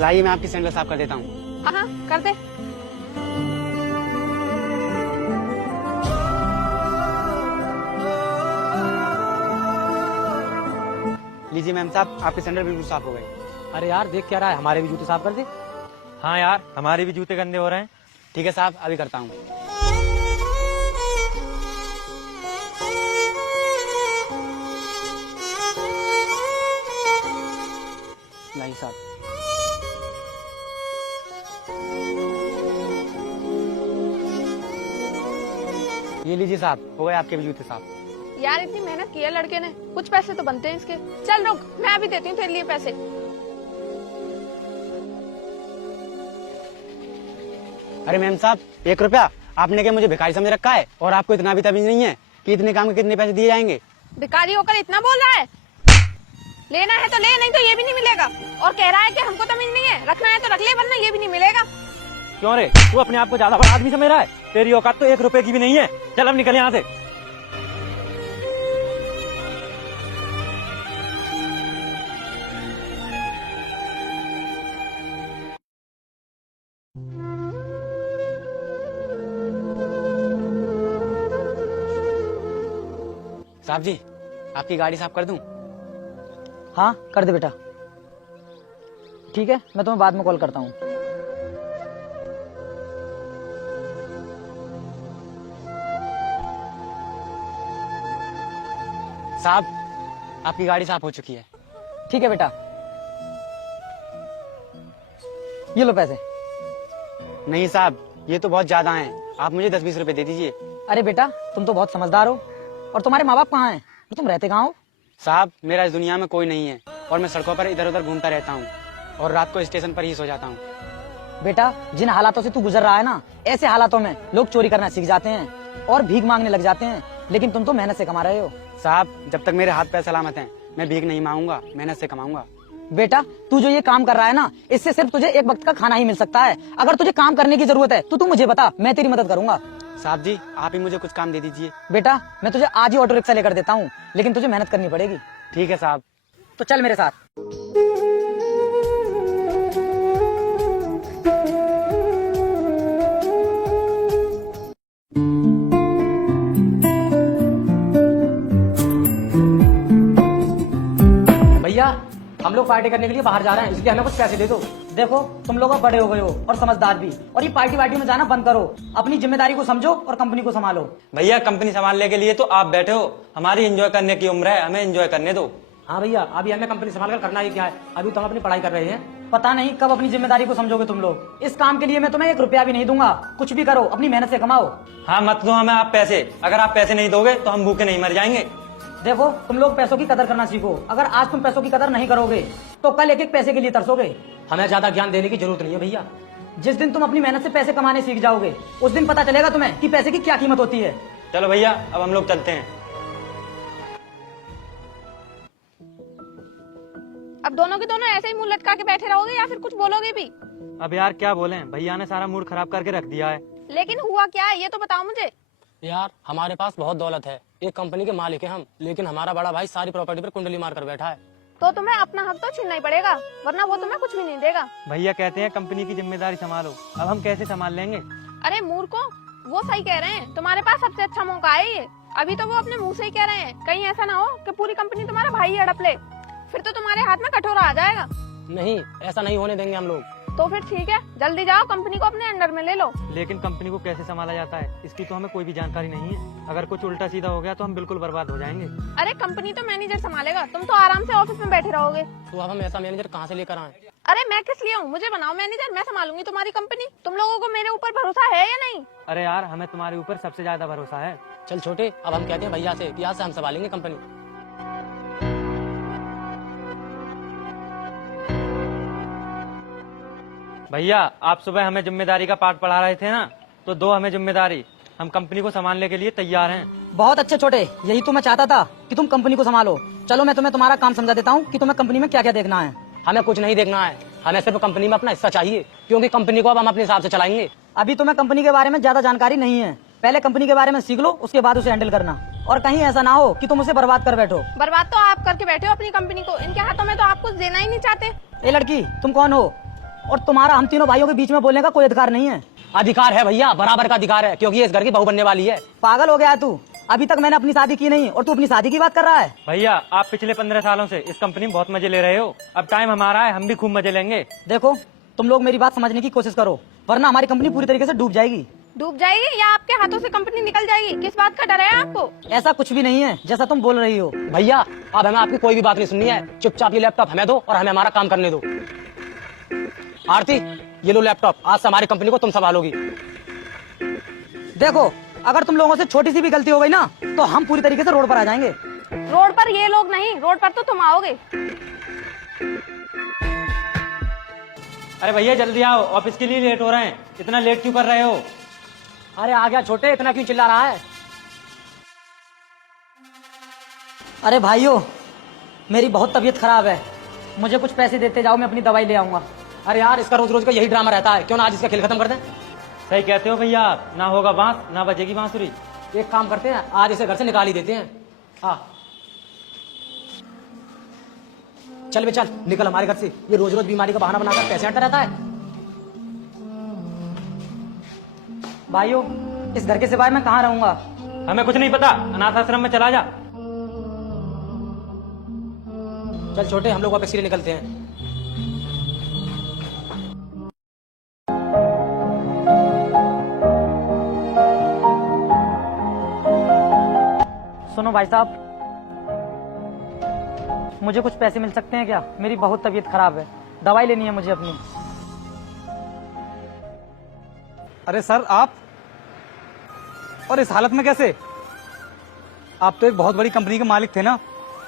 लाइए मैं आपकी सैंडल साफ कर देता हूँ। हाँ कर दे। लीजिए मैम साहब, आपके सैंडल बिल्कुल साफ हो गए। अरे यार देख क्या रहा है, हमारे भी जूते साफ कर दे। हाँ यार, हमारे भी जूते गंदे हो रहे हैं। ठीक है साहब, अभी करता हूँ। लाइए साहब। ये लीजिए साहब, हो गए आपके भी जूते साफ। यार इतनी मेहनत की है लड़के ने, कुछ पैसे तो बनते हैं इसके। चल रुक, मैं अभी देती हूँ तेरे लिए पैसे। अरे मैम साहब, 1 रुपया? आपने क्या मुझे भिखारी समझ रखा है? और आपको इतना भी तमीज नहीं है कि इतने काम के कितने पैसे दिए जाएंगे? भिखारी होकर इतना बोल रहा है? लेना है तो ले, नहीं तो ये भी नहीं मिलेगा। और कह रहा है कि हमको तमीज नहीं है, रखना है तो रख ले, वरना ये भी नहीं मिलेगा। क्यों रे, तू अपने आप को ज्यादा बड़ा आदमी समझ रहा है? तेरी औकात तो 1 रुपए की भी नहीं है। चल अब निकल यहाँ से। साहब जी, आपकी गाड़ी साफ कर दूं? हाँ कर दे बेटा। ठीक है, मैं तुम्हें बाद में कॉल करता हूँ। साहब, आपकी गाड़ी साफ हो चुकी है। ठीक है बेटा, ये लो पैसे। नहीं साहब, ये तो बहुत ज्यादा हैं। आप मुझे 10-20 रुपए दे दीजिए। अरे बेटा, तुम तो बहुत समझदार हो। और तुम्हारे माँ बाप कहाँ हैं? और तुम रहते कहाँ हो? साहब, मेरा इस दुनिया में कोई नहीं है और मैं सड़कों पर इधर उधर घूमता रहता हूँ और रात को स्टेशन पर ही सो जाता हूँ। बेटा, जिन हालातों से तू गुजर रहा है ना, ऐसे हालातों में लोग चोरी करना सीख जाते हैं और भीख मांगने लग जाते हैं, लेकिन तुम तो मेहनत से कमा रहे हो। साहब, जब तक मेरे हाथ पैर सलामत हैं, मैं भीख नहीं मांगूंगा, मेहनत से कमाऊंगा। बेटा, तू जो ये काम कर रहा है ना, इससे सिर्फ तुझे एक वक्त का खाना ही मिल सकता है। अगर तुझे काम करने की जरूरत है तो तू मुझे बता, मैं तेरी मदद करूंगा। साहब जी, आप ही मुझे कुछ काम दे दीजिए। बेटा, मैं तुझे आज ही ऑटो रिक्शा लेकर देता हूँ, लेकिन तुझे मेहनत करनी पड़ेगी। ठीक है साहब। तो चल मेरे साथ। भैया, हम लोग पार्टी करने के लिए बाहर जा रहे हैं, इसलिए हमें कुछ पैसे दे दो। देखो, तुम लोग अब बड़े हो गए हो और समझदार भी, और ये पार्टी वार्टी में जाना बंद करो। अपनी जिम्मेदारी को समझो और कंपनी को संभालो। भैया, कंपनी संभालने के लिए तो आप बैठे हो, हमारी एंजॉय करने की उम्र है, हमें एंजॉय करने दो। हाँ भैया, अभी हमें कंपनी संभाल कर करना ही क्या है? अभी तो हम अपनी पढ़ाई कर रहे हैं। पता नहीं कब अपनी जिम्मेदारी को समझोगे तुम लोग। इस काम के लिए मैं तुम्हें 1 रुपया भी नहीं दूंगा। कुछ भी करो, अपनी मेहनत से कमाओ। हाँ, मत दो हमें आप पैसे। अगर आप पैसे नहीं दोगे तो हम भूखे नहीं मर जाएंगे। देखो, तुम लोग पैसों की कदर करना सीखो। अगर आज तुम पैसों की कदर नहीं करोगे तो कल एक एक पैसे के लिए तरसोगे। हमें ज्यादा ज्ञान देने की जरूरत नहीं है भैया। जिस दिन तुम अपनी मेहनत से पैसे कमाने सीख जाओगे, उस दिन पता चलेगा तुम्हें कि पैसे की क्या कीमत होती है। चलो भैया, अब हम लोग चलते हैं। अब दोनों के दोनों ऐसे ही मुंह लटका के बैठे रहोगे या फिर कुछ बोलोगे भी? अब यार क्या बोलें, भैया ने सारा मूड खराब करके रख दिया है। लेकिन हुआ क्या है ये तो बताओ मुझे। यार, हमारे पास बहुत दौलत है, एक कंपनी के मालिक हैं हम, लेकिन हमारा बड़ा भाई सारी प्रॉपर्टी पर कुंडली मार कर बैठा है। तो तुम्हें अपना हक तो छीनना ही पड़ेगा, वरना वो तुम्हें कुछ भी नहीं देगा। भैया कहते हैं कंपनी की जिम्मेदारी संभालो। अब हम कैसे संभाल लेंगे? अरे मूर्खों, वो सही कह रहे हैं, तुम्हारे पास सबसे अच्छा मौका है ये। अभी तो वो अपने मुंह से ही कह रहे हैं, कहीं ऐसा ना हो कि पूरी कंपनी तुम्हारा भाई ही हड़प ले, फिर तो तुम्हारे हाथ में कटोरा आ जाएगा। नहीं, ऐसा नहीं होने देंगे हम लोग। तो फिर ठीक है, जल्दी जाओ, कंपनी को अपने अंडर में ले लो। लेकिन कंपनी को कैसे संभाला जाता है, इसकी तो हमें कोई भी जानकारी नहीं है। अगर कुछ उल्टा सीधा हो गया तो हम बिल्कुल बर्बाद हो जाएंगे। अरे कंपनी तो मैनेजर संभालेगा, तुम तो आराम से ऑफिस में बैठे रहोगे। तो अब हम ऐसा मैनेजर कहाँ से लेकर आए? अरे मैं किस लिए हूँ, मुझे बनाओ मैनेजर, मैं संभालूंगी तुम्हारी कंपनी। तुम लोगों को मेरे ऊपर भरोसा है या नहीं? अरे यार, हमें तुम्हारे ऊपर सबसे ज्यादा भरोसा है। चल छोटे, अब हम कहते हैं भैया से कि आज से हम संभालेंगे कंपनी। भैया, आप सुबह हमें जिम्मेदारी का पाठ पढ़ा रहे थे ना, तो दो हमें जिम्मेदारी। हम कंपनी को संभालने के लिए तैयार हैं। बहुत अच्छे छोटे, यही तो मैं चाहता था कि तुम कंपनी को संभालो। चलो मैं तुम्हें तुम्हारा काम समझा देता हूँ कि तुम्हें कंपनी में क्या क्या देखना है। हमें कुछ नहीं देखना है, हमें सिर्फ कंपनी में अपना हिस्सा चाहिए, क्योंकि कंपनी को अब हम अपने हिसाब से चलाएंगे। अभी तुम्हें कंपनी के बारे में ज्यादा जानकारी नहीं है, पहले कंपनी के बारे में सीख लो, उसके बाद उसे हैंडल करना। और कहीं ऐसा ना हो कि तुम उसे बर्बाद कर बैठो। बर्बाद तो आप करके बैठे हो अपनी कंपनी को, इनके हाथों में तो आप कुछ देना ही नहीं चाहते। ए लड़की, तुम कौन हो? और तुम्हारा हम तीनों भाइयों के बीच में बोलने का कोई अधिकार नहीं है। अधिकार है भैया, बराबर का अधिकार है, क्योंकि ये इस घर की बहू बनने वाली है। पागल हो गया है तू? अभी तक मैंने अपनी शादी की नहीं और तू अपनी शादी की बात कर रहा है। भैया आप पिछले 15 सालों से इस कंपनी में बहुत मजे ले रहे हो, अब टाइम हमारा है, हम भी खूब मजे लेंगे। देखो तुम लोग मेरी बात समझने की कोशिश करो, वरना हमारी कंपनी पूरी तरीके से डूब जाएगी। डूब जाएगी या आपके हाथों से कंपनी निकल जाएगी? किस बात का डर है आपको? ऐसा कुछ भी नहीं है जैसा तुम बोल रही हो। भैया अब हमें आपकी कोई भी बात नहीं सुननी है, चुपचाप ये लैपटॉप हमें दो और हमें हमारा काम करने दो। आरती ये लो लैपटॉप, आज से हमारी कंपनी को तुम संभालोगी। देखो अगर तुम लोगों से छोटी सी भी गलती हो गई ना तो हम पूरी तरीके से रोड पर आ जाएंगे। रोड पर ये लोग नहीं, रोड पर तो तुम आओगे। अरे भैया जल्दी आओ, ऑफिस के लिए लेट हो रहे हैं। इतना लेट क्यों कर रहे हो? अरे आ गया छोटे, इतना क्यों चिल्ला रहा है? अरे भाइयों मेरी बहुत तबीयत खराब है, मुझे कुछ पैसे देते जाओ, मैं अपनी दवाई ले आऊंगा। अरे यार इसका रोज रोज का यही ड्रामा रहता है, क्यों ना आज इसका खेल खत्म कर दें। सही कहते हो भैया आप, ना होगा बांस ना बजेगी बांसुरी। एक काम करते हैं, आज इसे घर से निकाल ही देते हैं। हाँ चल बे चल, निकल हमारे घर से। ये रोज रोज बीमारी का बहाना बनाकर पैसे हटता रहता है। भाइयों इस घर के सिवाय मैं कहाँ रहूंगा? हमें कुछ नहीं पता, अनाथ आश्रम में चला जा। चल छोटे, हम लोग वापस के लिए निकलते हैं। सुनो भाई साहब, मुझे कुछ पैसे मिल सकते हैं क्या? मेरी बहुत तबीयत खराब है, दवाई लेनी है मुझे अपनी। अरे सर आप, और इस हालत में कैसे? आप तो एक बहुत बड़ी कंपनी के मालिक थे ना?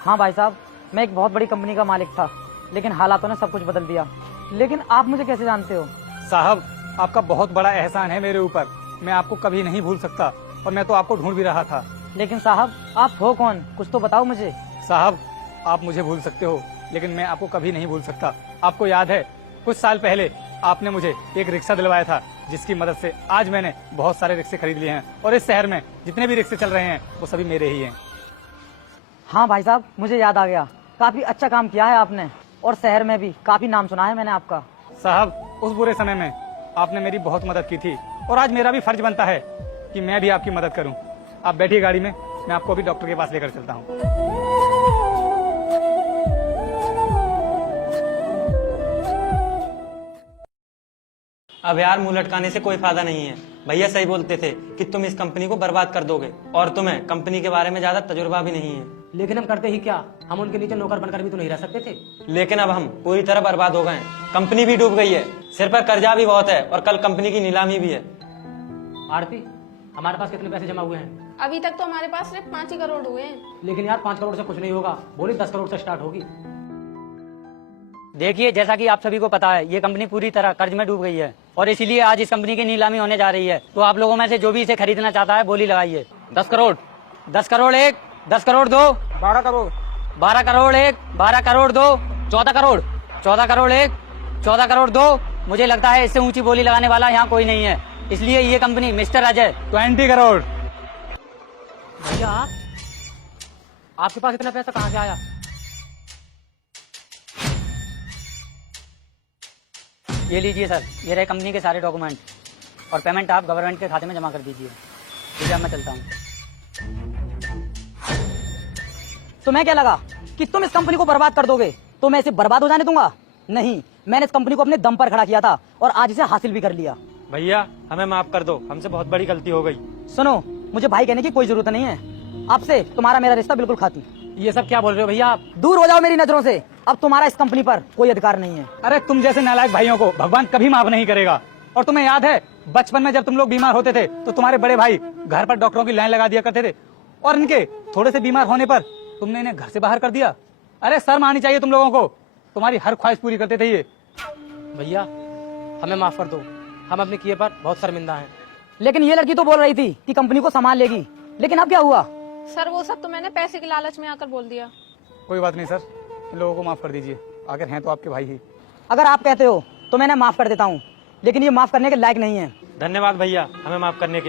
हाँ भाई साहब, मैं एक बहुत बड़ी कंपनी का मालिक था, लेकिन हालातों ने सब कुछ बदल दिया। लेकिन आप मुझे कैसे जानते हो? साहब आपका बहुत बड़ा एहसान है मेरे ऊपर, मैं आपको कभी नहीं भूल सकता, और मैं तो आपको ढूंढ भी रहा था। लेकिन साहब आप हो कौन, कुछ तो बताओ मुझे। साहब आप मुझे भूल सकते हो, लेकिन मैं आपको कभी नहीं भूल सकता। आपको याद है कुछ साल पहले आपने मुझे एक रिक्शा दिलवाया था, जिसकी मदद से आज मैंने बहुत सारे रिक्शे खरीद लिए हैं, और इस शहर में जितने भी रिक्शे चल रहे हैं वो सभी मेरे ही हैं। हाँ भाई साहब मुझे याद आ गया, काफी अच्छा काम किया है आपने, और शहर में भी काफी नाम सुना है मैंने आपका। साहब उस बुरे समय में आपने मेरी बहुत मदद की थी, और आज मेरा भी फर्ज बनता है कि मैं भी आपकी मदद करूं। आप बैठिए गाड़ी में, मैं आपको अभी डॉक्टर के पास लेकर चलता हूं। अब यार मुंह लटकाने से कोई फायदा नहीं है। भैया सही बोलते थे कि तुम इस कंपनी को बर्बाद कर दोगे, और तुम्हें कंपनी के बारे में ज्यादा तजुर्बा भी नहीं है। लेकिन हम करते ही क्या, हम उनके नीचे नौकर बनकर भी तो नहीं रह सकते थे। लेकिन अब हम पूरी तरह बर्बाद हो गए हैं, कंपनी भी डूब गई है, सिर पर कर्जा भी बहुत है, और कल कंपनी की नीलामी भी है। आरती हमारे पास कितने पैसे जमा हुए हैं? अभी तक तो हमारे पास सिर्फ 5 ही करोड़ हुए हैं। लेकिन यार 5 करोड़ से कुछ नहीं होगा, बोली 10 करोड़ से स्टार्ट होगी। देखिए जैसा कि आप सभी को पता है, ये कंपनी पूरी तरह कर्ज में डूब गई है, और इसीलिए आज इस कंपनी की नीलामी होने जा रही है। तो आप लोगों में से जो भी इसे खरीदना चाहता है बोली लगाइए। 10 करोड़ 10 करोड़ एक, 10 करोड़ दो, 12 करोड़ 12 करोड़ एक, 12 करोड़ दो, 14 करोड़ 14 करोड़ एक, 14 करोड़ दो। मुझे लगता है इससे ऊंची बोली लगाने वाला यहाँ कोई नहीं है, इसलिए ये कंपनी मिस्टर अजय 20 करोड़। भैया आपके पास इतना पैसा कहाँ से आया? ये लीजिए सर, ये रहे कंपनी के सारे डॉक्यूमेंट, और पेमेंट आप गवर्नमेंट के खाते में जमा कर दीजिए। ठीक है मैं चलता हूँ। तुम्हें क्या लगा कि तुम इस कंपनी को बर्बाद कर दोगे? तो मैं इसे बर्बाद हो जाने दूंगा? नहीं, मैंने इस कंपनी को अपने दम पर खड़ा किया था, और आज इसे हासिल भी कर लिया। भैया हमें माफ कर दो, हमसे बहुत बड़ी गलती हो गई। सुनो, मुझे भाई कहने की कोई जरूरत नहीं है, आपसे तुम्हारा मेरा रिश्ता बिल्कुल खत्म। ये सब क्या बोल रहे हो भैया आप? दूर हो जाओ मेरी नजरों से, अब तुम्हारा इस कंपनी पर कोई अधिकार नहीं है। अरे तुम जैसे नालायक भाइयों को भगवान कभी माफ नहीं करेगा। और तुम्हें याद है बचपन में जब तुम लोग बीमार होते थे तो तुम्हारे बड़े भाई घर पर डॉक्टरों की लाइन लगा दिया करते थे, और इनके थोड़े से बीमार होने पर तुमने इन्हें घर से बाहर कर दिया। अरे शर्म आनी चाहिए तुम लोगों को, तुम्हारी हर ख्वाहिश पूरी करते थे ये। भैया हमें माफ कर दो, हम अपने किए पर बहुत शर्मिंदा हैं। लेकिन ये लड़की तो बोल रही थी कि कंपनी को संभाल लेगी, लेकिन अब क्या हुआ? सर वो सब तो मैंने पैसे के लालच में आकर बोल दिया। कोई बात नहीं सर, इन लोगों को माफ कर दीजिए, आखिर हैं तो आपके भाई ही। अगर आप कहते हो तो मैंने माफ कर देता हूँ, लेकिन ये माफ करने के लायक नहीं है। धन्यवाद भैया हमें माफ करने के लिए।